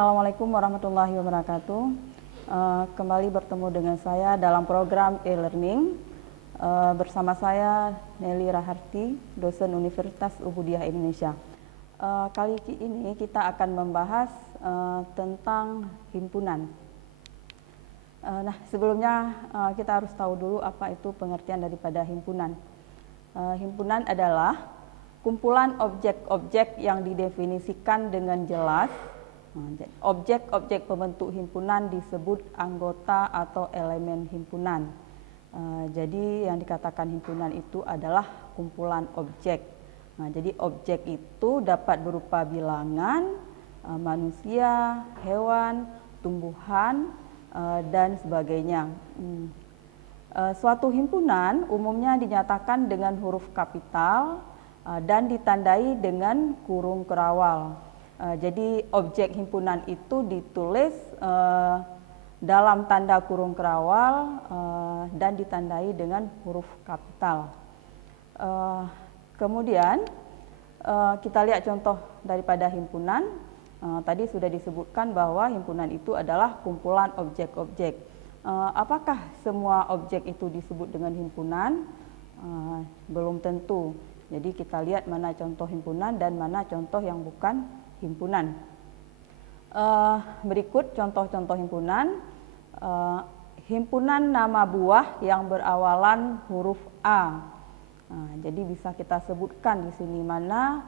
Assalamualaikum warahmatullahi wabarakatuh. Kembali bertemu dengan saya dalam program e-learning. Bersama saya Nelly Raharti, dosen Universitas Ubudiyah Indonesia. Kali ini kita akan membahas tentang himpunan. Sebelumnya kita harus tahu dulu apa itu pengertian daripada himpunan. Himpunan adalah kumpulan objek-objek yang didefinisikan dengan jelas. Objek-objek pembentuk himpunan disebut anggota atau elemen himpunan. Jadi yang dikatakan himpunan itu adalah kumpulan objek. Jadi objek itu dapat berupa bilangan, manusia, hewan, tumbuhan, dan sebagainya. Suatu himpunan umumnya dinyatakan dengan huruf kapital dan ditandai dengan kurung kerawal. Jadi objek himpunan itu ditulis dalam tanda kurung kerawal dan ditandai dengan huruf kapital. Kemudian kita lihat contoh daripada himpunan. Tadi sudah disebutkan bahwa himpunan itu adalah kumpulan objek-objek. Apakah semua objek itu disebut dengan himpunan? Belum tentu. Jadi kita lihat mana contoh himpunan dan mana contoh yang bukan himpunan. Berikut contoh-contoh himpunan. Himpunan nama buah yang berawalan huruf A. Jadi bisa kita sebutkan di sini mana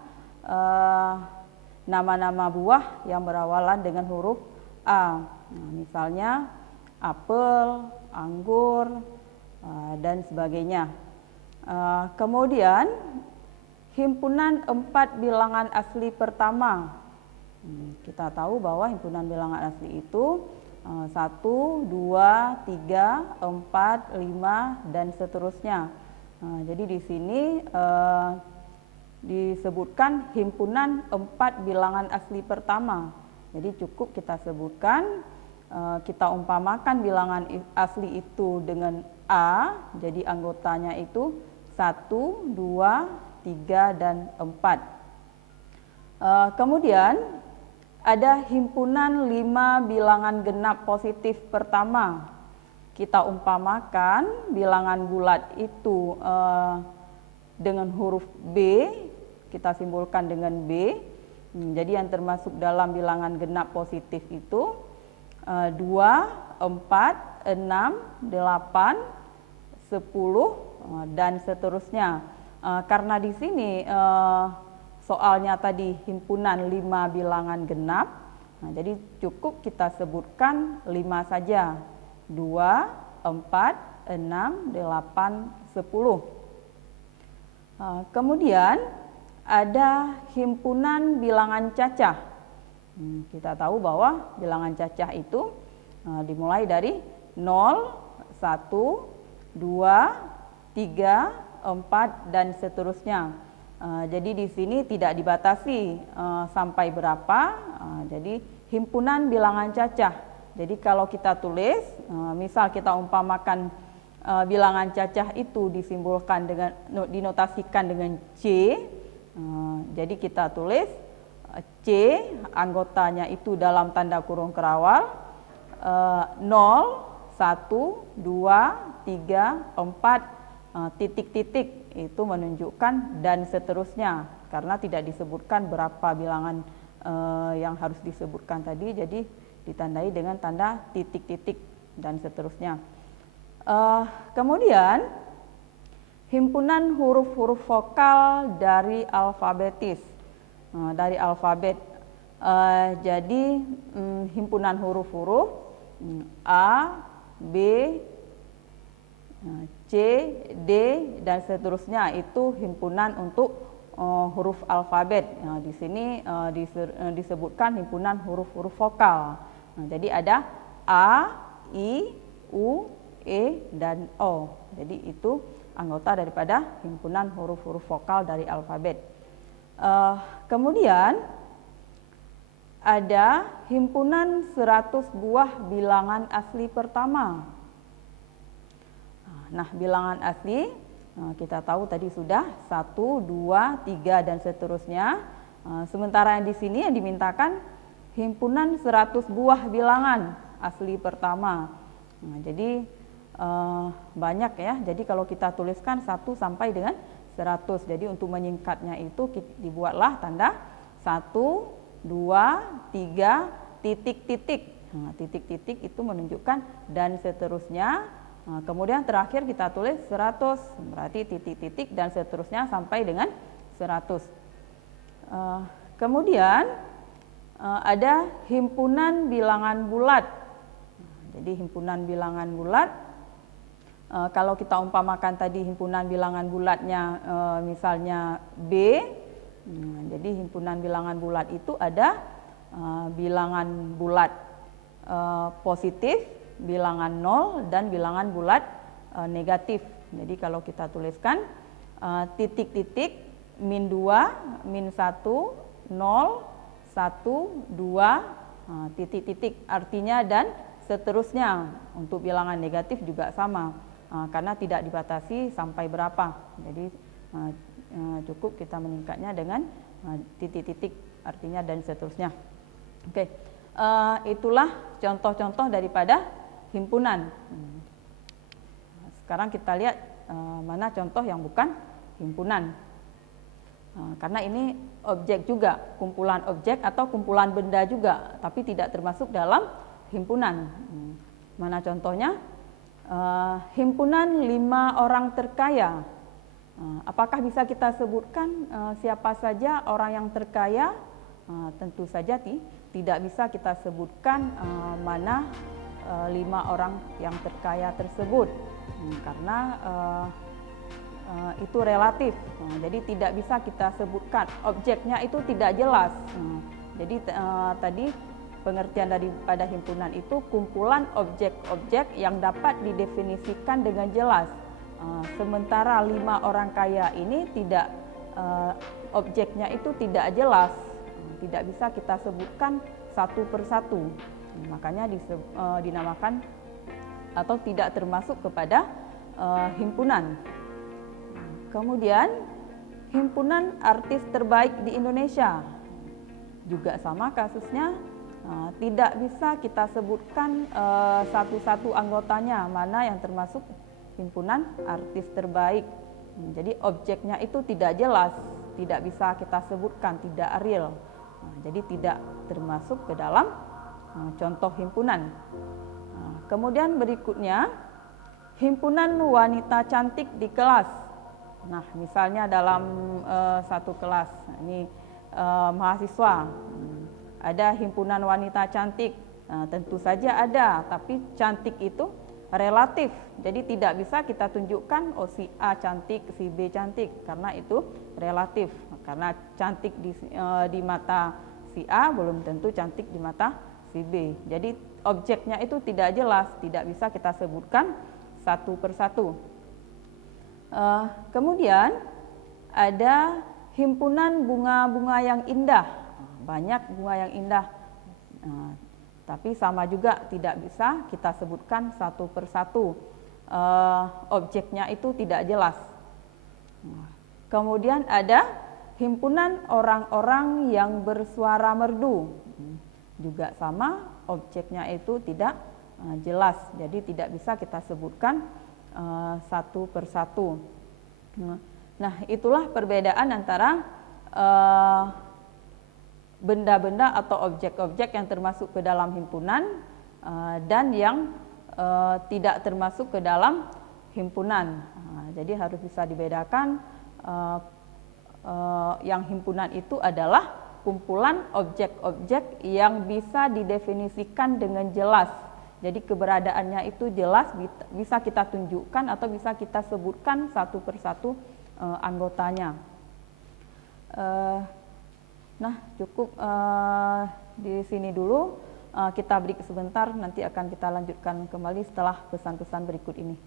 nama-nama buah yang berawalan dengan huruf A. Misalnya apel, anggur, dan sebagainya. Kemudian himpunan 4 bilangan asli pertama. Kita tahu bahwa himpunan bilangan asli itu 1, 2, 3, 4, 5, dan seterusnya. Jadi di sini disebutkan himpunan 4 bilangan asli pertama. Jadi cukup kita sebutkan, kita umpamakan bilangan asli itu dengan A, jadi anggotanya itu 1, 2, 3, dan 4. Kemudian ada himpunan 5 bilangan genap positif pertama. Kita umpamakan bilangan bulat itu dengan huruf B, kita simbolkan dengan B. Jadi yang termasuk dalam bilangan genap positif itu 2, 4, 6, 8, 10, dan seterusnya. Karena di sini soalnya tadi himpunan 5 bilangan genap, jadi cukup kita sebutkan 5 saja. 2, 4, 6, 8, 10. Kemudian ada himpunan bilangan cacah. Kita tahu bahwa bilangan cacah itu dimulai dari 0, 1, 2, 3, 4, dan seterusnya. Jadi di sini tidak dibatasi sampai berapa. Jadi himpunan bilangan cacah. Jadi kalau kita tulis, misal kita umpamakan bilangan cacah itu disimbolkan dengan, dinotasikan dengan C. Jadi kita tulis C, anggotanya itu dalam tanda kurung kerawal 0, 1, 2, 3, 4, titik-titik. Itu menunjukkan dan seterusnya, karena tidak disebutkan berapa bilangan yang harus disebutkan tadi, jadi ditandai dengan tanda titik-titik dan seterusnya. Kemudian himpunan huruf-huruf vokal dari alfabetis, dari alfabet. Jadi himpunan huruf-huruf A, B, C, D, dan seterusnya itu himpunan untuk huruf alfabet. Di sini disebutkan himpunan huruf-huruf vokal. Jadi ada A, I, U, E, dan O. Jadi itu anggota daripada himpunan huruf-huruf vokal dari alfabet. Kemudian ada himpunan 100 buah bilangan asli pertama. Nah, bilangan asli kita tahu tadi sudah 1, 2, 3, dan seterusnya. Sementara yang di sini yang dimintakan himpunan 100 buah bilangan asli pertama. Nah, jadi banyak ya. Jadi kalau kita tuliskan 1 sampai dengan 100. Jadi untuk menyingkatnya itu dibuatlah tanda 1, 2, 3, titik-titik. Nah, titik-titik itu menunjukkan dan seterusnya. Nah, kemudian terakhir kita tulis 100, berarti titik-titik dan seterusnya sampai dengan 100. Kemudian ada himpunan bilangan bulat. Jadi himpunan bilangan bulat, kalau kita umpamakan tadi himpunan bilangan bulatnya misalnya B, jadi himpunan bilangan bulat itu ada bilangan bulat positif, bilangan 0, dan bilangan bulat negatif. Jadi kalau kita tuliskan titik-titik, min 2, min 1, 0, 1, 2, titik-titik, artinya dan seterusnya. Untuk bilangan negatif juga sama, karena tidak dibatasi sampai berapa. Jadi cukup kita meningkatnya dengan titik-titik, artinya dan seterusnya. Oke, itulah contoh-contoh daripada himpunan. Sekarang kita lihat mana contoh yang bukan himpunan. Karena ini objek juga, kumpulan objek atau kumpulan benda juga, tapi tidak termasuk dalam himpunan. Mana contohnya? Himpunan 5 orang terkaya. Apakah bisa kita sebutkan siapa saja orang yang terkaya? Tentu saja tidak bisa kita sebutkan mana 5 orang yang terkaya tersebut, karena itu relatif. Jadi tidak bisa kita sebutkan, objeknya itu tidak jelas. Jadi tadi pengertian daripada himpunan itu kumpulan objek-objek yang dapat didefinisikan dengan jelas. Sementara 5 orang kaya ini tidak, objeknya itu tidak jelas, tidak bisa kita sebutkan satu persatu. Makanya dinamakan atau tidak termasuk kepada himpunan. Kemudian himpunan artis terbaik di Indonesia juga sama kasusnya. Tidak bisa kita sebutkan satu-satu anggotanya mana yang termasuk himpunan artis terbaik. Jadi objeknya itu tidak jelas, tidak bisa kita sebutkan, tidak real. Jadi tidak termasuk ke dalam contoh himpunan. Kemudian berikutnya himpunan wanita cantik di kelas. Nah, misalnya dalam satu kelas, ini mahasiswa, ada himpunan wanita cantik. Tentu saja ada, tapi cantik itu relatif. Jadi tidak bisa kita tunjukkan si A cantik, si B cantik, karena itu relatif. Karena cantik di mata si A belum tentu cantik di mata si B. Jadi objeknya itu tidak jelas, tidak bisa kita sebutkan satu persatu. Kemudian ada himpunan bunga-bunga yang indah. Banyak bunga yang indah, tapi sama juga tidak bisa kita sebutkan satu persatu. Objeknya itu tidak jelas. Kemudian ada himpunan orang-orang yang bersuara merdu. Juga sama, objeknya itu tidak jelas, jadi tidak bisa kita sebutkan satu persatu. Nah, itulah perbedaan antara benda-benda atau objek-objek yang termasuk ke dalam himpunan dan yang tidak termasuk ke dalam himpunan. Jadi harus bisa dibedakan, yang himpunan itu adalah kumpulan objek-objek yang bisa didefinisikan dengan jelas. Jadi keberadaannya itu jelas, bisa kita tunjukkan atau bisa kita sebutkan satu persatu anggotanya. Nah, cukup di sini dulu. Kita break sebentar, nanti akan kita lanjutkan kembali setelah pesan-pesan berikut ini.